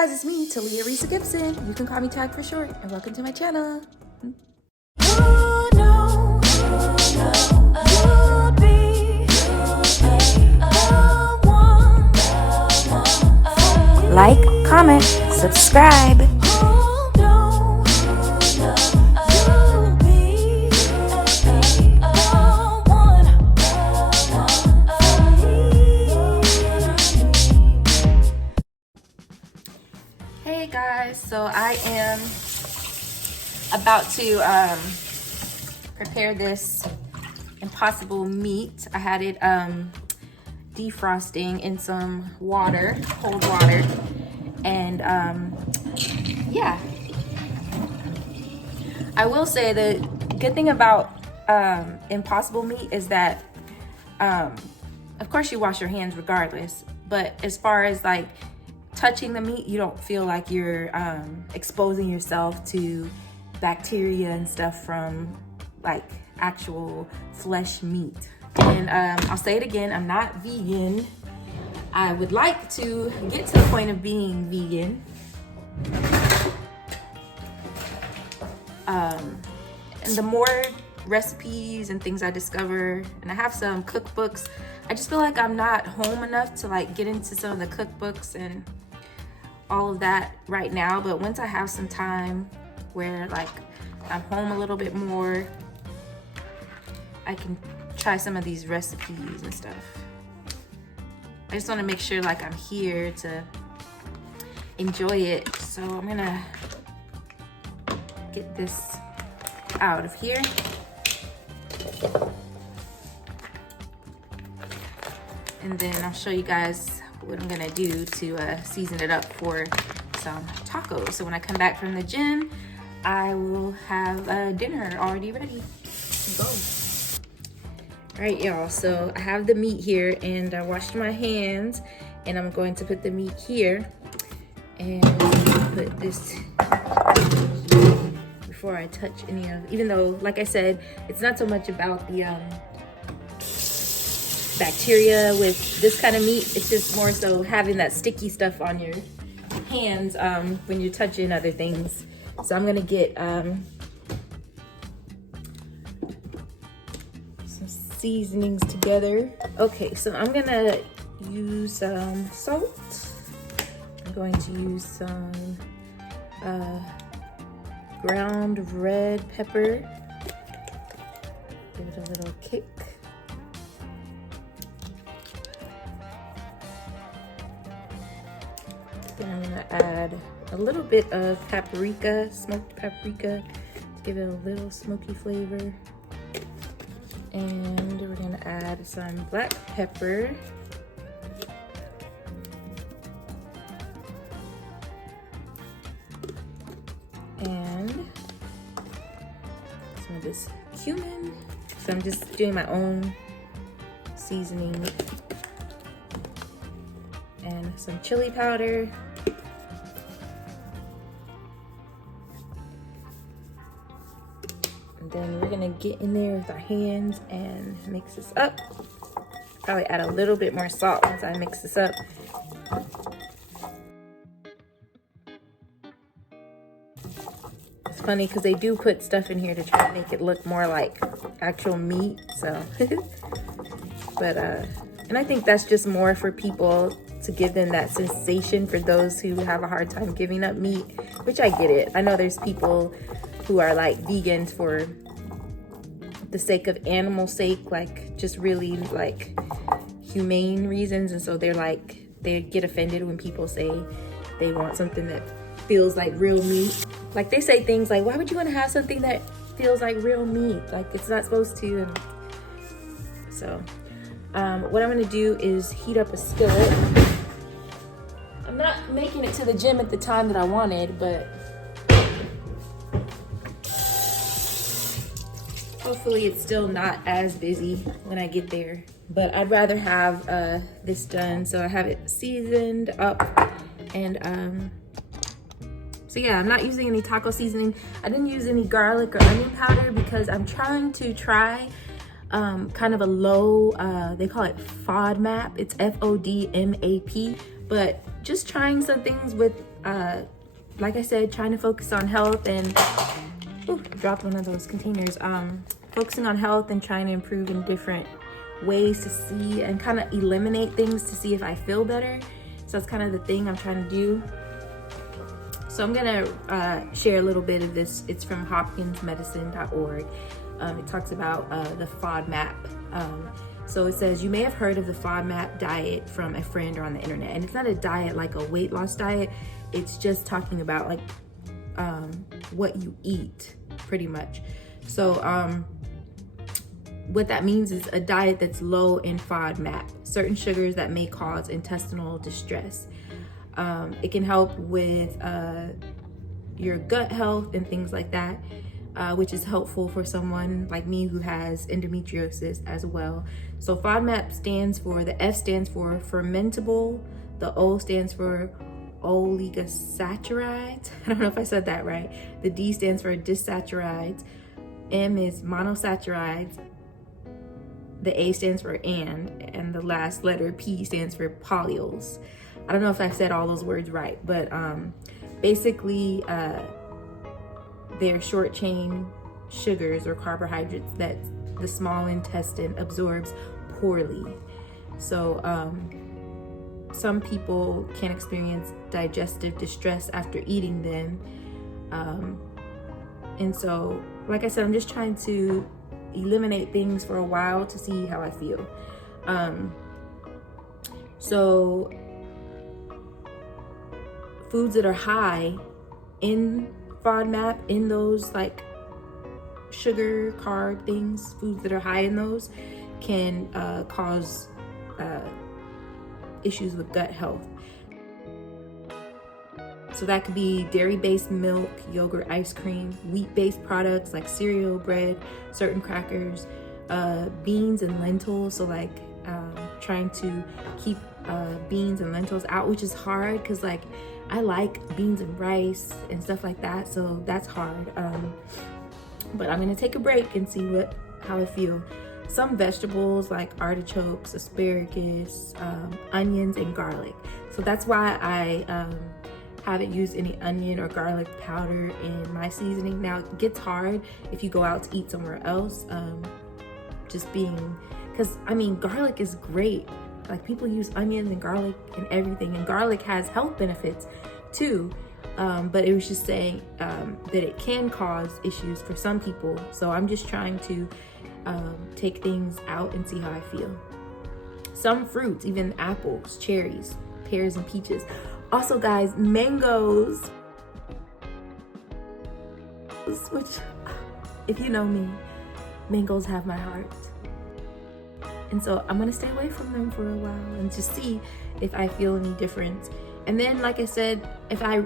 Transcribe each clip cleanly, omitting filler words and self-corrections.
guys, it's me, Talia Risa Gibson. You can call me Tag for short, and welcome to my channel. Like, comment, subscribe. Hey guys, so I am about to prepare this impossible meat. I had it defrosting in some water, cold water, and yeah. I will say the good thing about impossible meat is that of course you wash your hands regardless, but as far as like touching the meat, you don't feel like you're exposing yourself to bacteria and stuff from like actual flesh meat. And I'll say it again, I'm not vegan. I would like to get to the point of being vegan. And the more recipes and things I discover, and I have some cookbooks, I just feel like I'm not home enough to like get into some of the cookbooks and all of that right now. But once I have some time where like I'm home a little bit more, I can try some of these recipes and stuff. I just want to make sure like I'm here to enjoy it. So I'm gonna get this out of here. And then I'll show you guys what I'm gonna do to season it up for some tacos. So when I come back from the gym, I will have dinner already ready to go. All right, y'all, so I have the meat here and I washed my hands, and I'm going to put the meat here and put this before I touch any of, even though, like I said, it's not so much about the bacteria with this kind of meat. It's just more so having that sticky stuff on your hands when you're touching other things. So I'm gonna get some seasonings together. Okay, so I'm gonna use some salt. I'm going to use some ground red pepper. Give it a little kick. Then I'm gonna add a little bit of paprika, smoked paprika, to give it a little smoky flavor. And we're gonna add some black pepper. And some of this cumin. So I'm just doing my own seasoning. And some chili powder. And then we're gonna get in there with our hands and mix this up. Probably add a little bit more salt once I mix this up. It's funny because they do put stuff in here to try to make it look more like actual meat, so. But, and I think that's just more for people to give them that sensation, for those who have a hard time giving up meat, which I get it. I know there's people who are like vegans for the sake of animal sake, like just really like humane reasons. And so they're like, they get offended when people say they want something that feels like real meat. Like they say things like, why would you want to have something that feels like real meat? Like it's not supposed to. And so what I'm gonna do is heat up a skillet. I'm not making it to the gym at the time that I wanted, but hopefully it's still not as busy when I get there. But I'd rather have this done, so I have it seasoned up. And so yeah, I'm not using any taco seasoning. I didn't use any garlic or onion powder because I'm trying to try kind of a low, they call it FODMAP. It's FODMAP, but just trying some things with, like I said, trying to focus on health and, ooh, dropped one of those containers. Focusing on health and trying to improve in different ways to see and kind of eliminate things to see if I feel better. So that's kind of the thing I'm trying to do. So I'm gonna share a little bit of this. It's from hopkinsmedicine.org. It talks about the FODMAP. So it says, you may have heard of the FODMAP diet from a friend or on the internet. And it's not a diet like a weight loss diet. It's just talking about like what you eat, pretty much. So what that means is a diet that's low in FODMAP, certain sugars that may cause intestinal distress. It can help with your gut health and things like that, which is helpful for someone like me who has endometriosis as well. So FODMAP stands for, the F stands for fermentable, the O stands for oligosaccharides. I don't know if I said that right. The D stands for disaccharides. M is monosaccharides. The A stands for and the last letter P stands for polyols. I don't know if I said all those words right, but basically they're short chain sugars or carbohydrates that the small intestine absorbs poorly. So some people can experience digestive distress after eating them. And so, like I said, I'm just trying to eliminate things for a while to see how I feel. So foods that are high in FODMAP, in those like sugar, carb things, foods that are high in those can cause issues with gut health. So that could be dairy-based milk, yogurt, ice cream, wheat-based products like cereal, bread, certain crackers, beans and lentils. So like trying to keep beans and lentils out, which is hard because like I like beans and rice and stuff like that. So that's hard. But I'm gonna take a break and see how I feel. Some vegetables like artichokes, asparagus, onions, and garlic. So that's why I haven't used any onion or garlic powder in my seasoning. Now it gets hard if you go out to eat somewhere else, because I mean garlic is great. Like people use onions and garlic and everything, and garlic has health benefits too. But it was just saying that it can cause issues for some people. So I'm just trying to take things out and see how I feel. Some fruits, even apples, cherries, pears, and peaches. Also guys, mangoes, which if you know me, mangoes have my heart. And so I'm gonna stay away from them for a while and just see if I feel any difference. And then, like I said, if I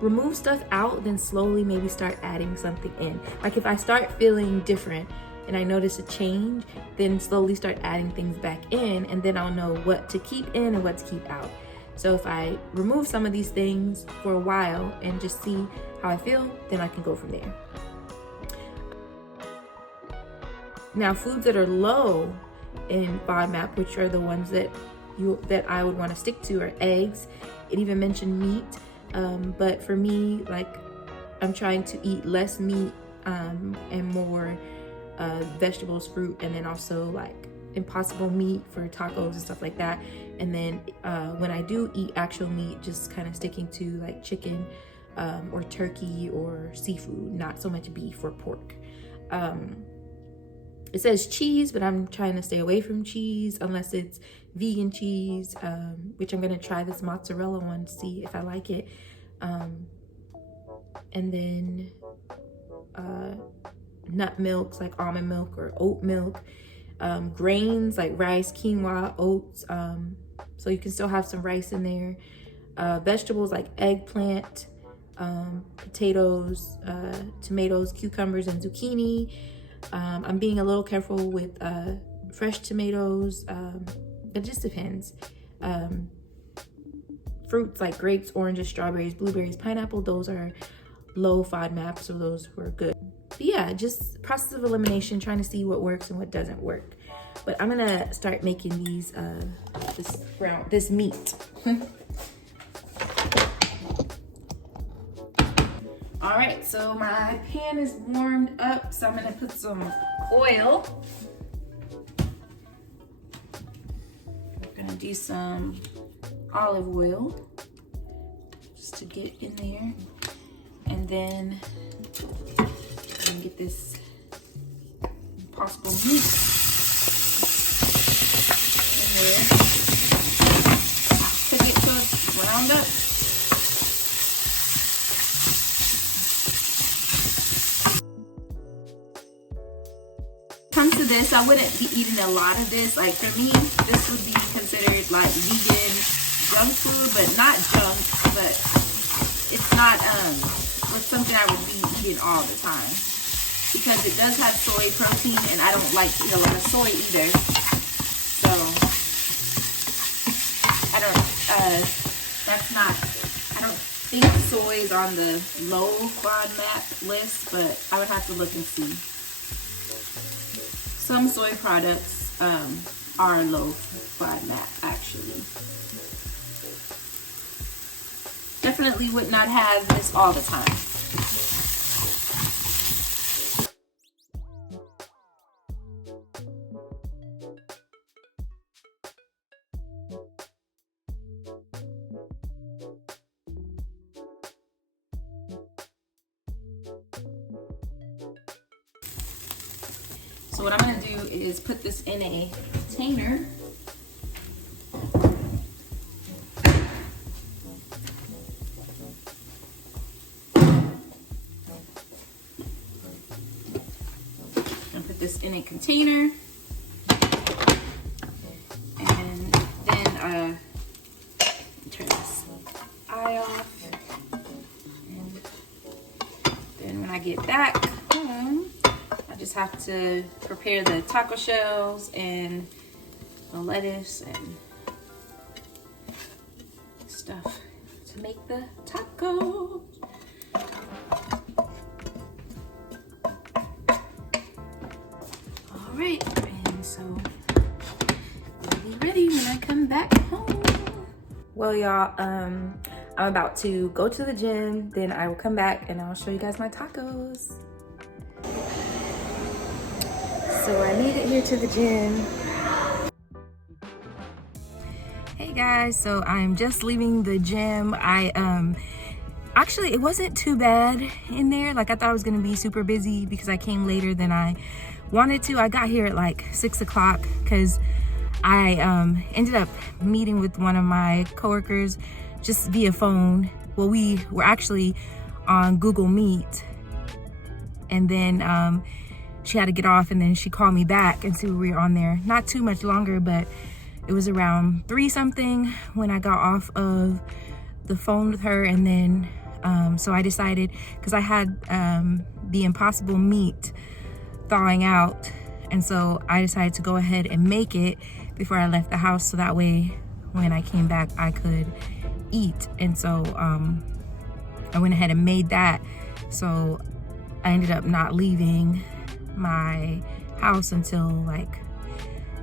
remove stuff out, then slowly maybe start adding something in. Like if I start feeling different and I notice a change, then slowly start adding things back in, and then I'll know what to keep in and what to keep out. So if I remove some of these things for a while and just see how I feel, then I can go from there. Now, foods that are low in FODMAP, which are the ones that I would want to stick to, are eggs. It even mentioned meat, but for me, like I'm trying to eat less meat and more vegetables, fruit, and then also like impossible meat for tacos and stuff like that. And then when I do eat actual meat, just kind of sticking to like chicken or turkey or seafood, not so much beef or pork. It says cheese, but I'm trying to stay away from cheese unless it's vegan cheese, which I'm gonna try this mozzarella one to see if I like it. And then nut milks like almond milk or oat milk, grains like rice, quinoa, oats, so you can still have some rice in there, vegetables like eggplant, potatoes, tomatoes, cucumbers, and zucchini. I'm being a little careful with fresh tomatoes. It just depends. Fruits like grapes, oranges, strawberries, blueberries, pineapple, those are low FODMAP, so those were good. But yeah, just process of elimination, trying to see what works and what doesn't work. But I'm gonna start making these this meat. All right, so my pan is warmed up, so I'm gonna put some oil. I'm gonna do some olive oil just to get in there. And then I'm gonna get this impossible meat in there. Cook it till it's browned up. Comes to this, I wouldn't be eating a lot of this. Like for me, this would be considered like vegan junk food, but not junk, but it's not it's something I would be eating all the time because it does have soy protein, and I don't like to eat a lot of soy either. So I don't think soy is on the low FODMAP list, but I would have to look and see. Some soy products are low FODMAP actually. Definitely would not have this all the time. So what I'm gonna do is put this in a container. In a container, and then turn this eye off, and then when I get back home, I just have to prepare the taco shells and the lettuce and stuff to make the tacos. Alright, and so I'll be ready when I come back home. Well, y'all, I'm about to go to the gym, then I will come back and I'll show you guys my tacos. So I made it here to the gym. Hey guys, so I'm just leaving the gym. Actually, it wasn't too bad in there. Like I thought it was gonna be super busy because I came later than I wanted to. I got here at like 6 o'clock because I ended up meeting with one of my coworkers just via phone. Well, we were actually on Google Meet, and then she had to get off, and then she called me back, and so we were on there not too much longer, but it was around 3 something when I got off of the phone with her. And then so I decided, because I had the impossible meat thawing out, and so I decided to go ahead and make it before I left the house, so that way when I came back I could eat. And so I went ahead and made that, so I ended up not leaving my house until like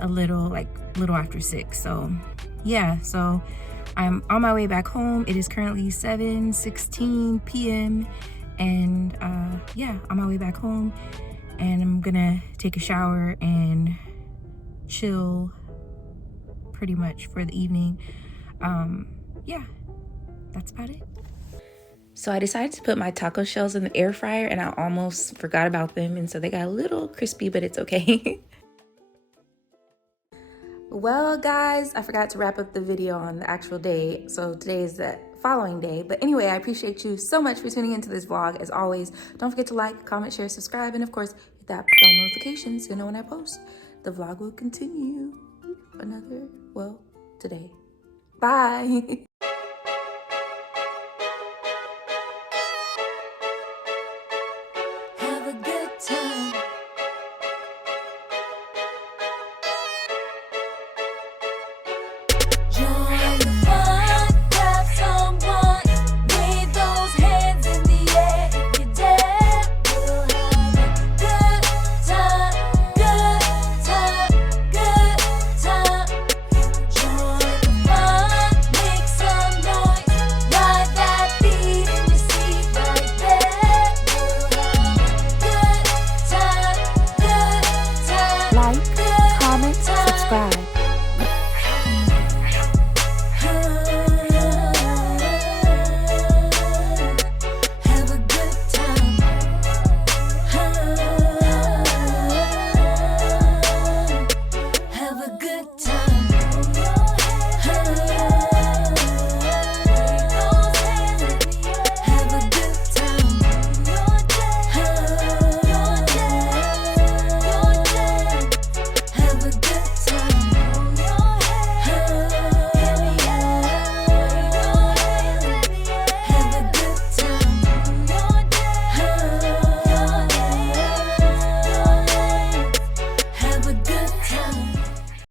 a little after 6. So yeah, so I'm on my way back home. It is currently 7:16 p.m. and yeah, on my way back home, and I'm gonna take a shower and chill pretty much for the evening. Yeah, that's about it. So I decided to put my taco shells in the air fryer, and I almost forgot about them, and so they got a little crispy, but it's okay. Well, guys, I forgot to wrap up the video on the actual day, so today is the following day. But anyway, I appreciate you so much for tuning into this vlog. As always, don't forget to like, comment, share, subscribe, and of course, hit that bell notification so you know when I post. The vlog will continue today. Bye.